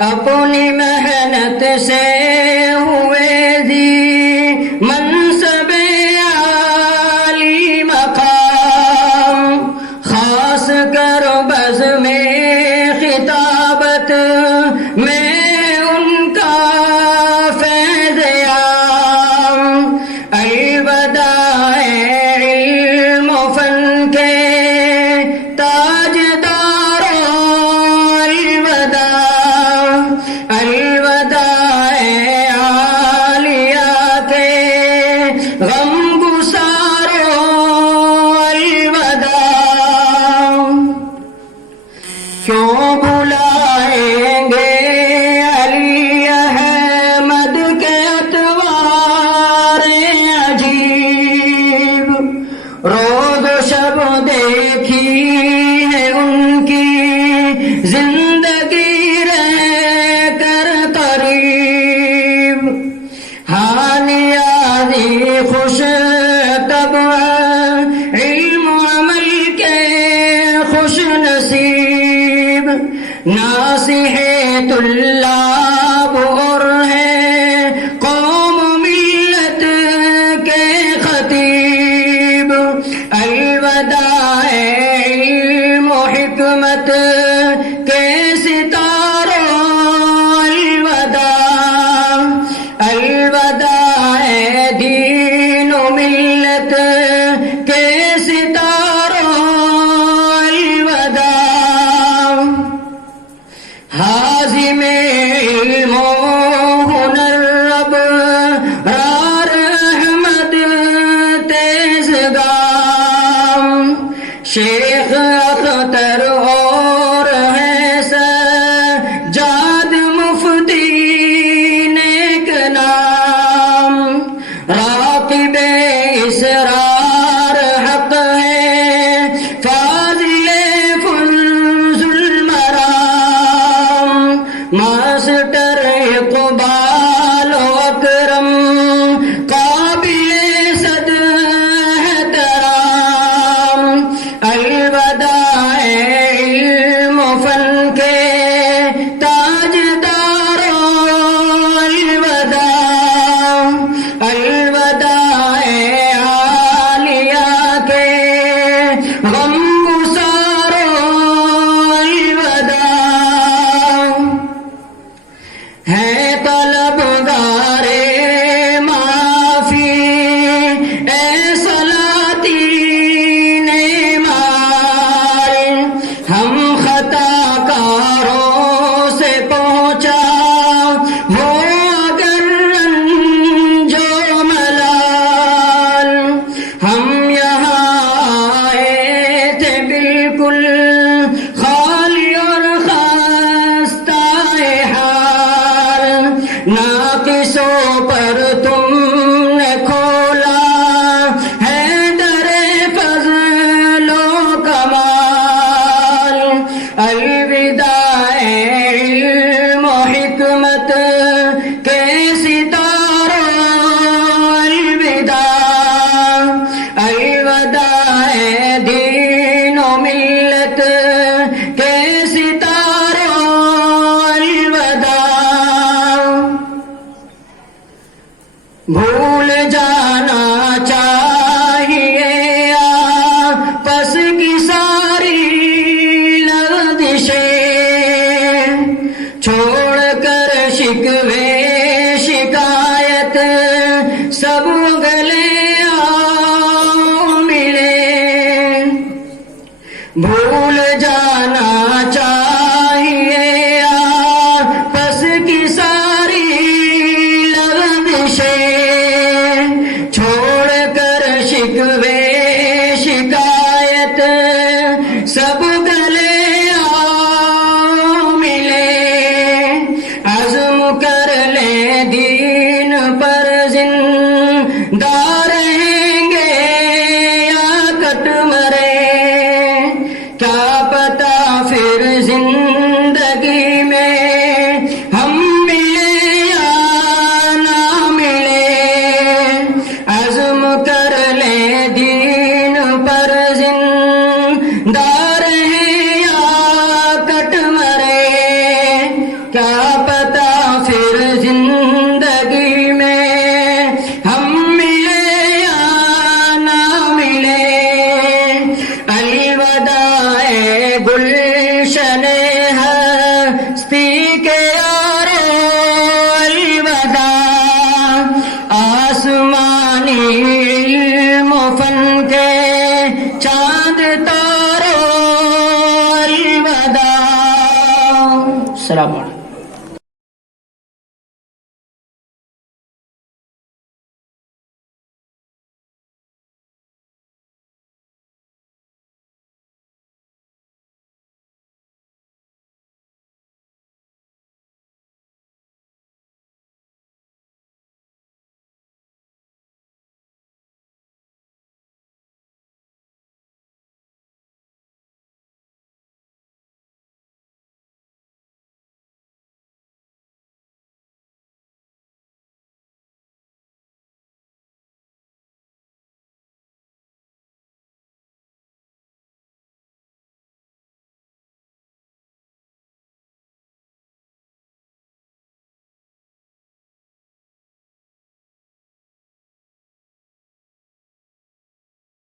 اپنی محنت سے ہوئے دی منصب عالی مقام، خاص کر بز میں خطابت میں ان کا فیض عام، الوداع علم و فن کے کیوں بلائیں گے علی احمد کے اتوار عجیب، روز و شب دیکھی ہے ان کی زندگی رہ کر قریب، حالیازی خوش طبع علم و عمل کے خوش نصیب، ناصح طلاب اور ہیں قوم ملت کے خطیب، الوداع علم و حکمت کے ستاروں، الوداع الوداع دین و ملت کے ستاروں، حازم علم و ہنر ابرار احمد تیز گام، شیخ اختر اور ہے سجاد مفتی نیک نام، راقب اسرار حق ہے فاضل فنز ماسٹر اقبال و اکرم قابل صد احترام، الوداع علم و فن کے تاجداروں، الوداع الوداع عالیہ کے غم گساروں، الوداع ہے طلبگار معافی اے سلاطین مال، ہم خطا کاروں سے پہنچا ہو اگر رنج و ملال، ہم یہاں آئے تھے بالکل خالی اور خستہ حال، ناقصوں پر تم نے کھولا ہے در فضل و کمال، الوداع علم و حکمت کے ستاروں، الوداع الوداع دین و ملت کے ستاروں، بھول جانا چاہیے آپس کی ساری لغزشیں، چھوڑ کر شکوے شکایت سب گلے آؤ ملے، بھول جانا چاہیے آپس کی ساری چھوڑ کر شکوے شکایت سب گلے آؤ ملے، عزم کر کیا پتا پھر زندگی میں ہم ملے یا نہ ملے. الوداع گلشن ہستی کے یارو الوداع. آسمانی علم و فن کے چاند تارو الوداع. السلام علیکم.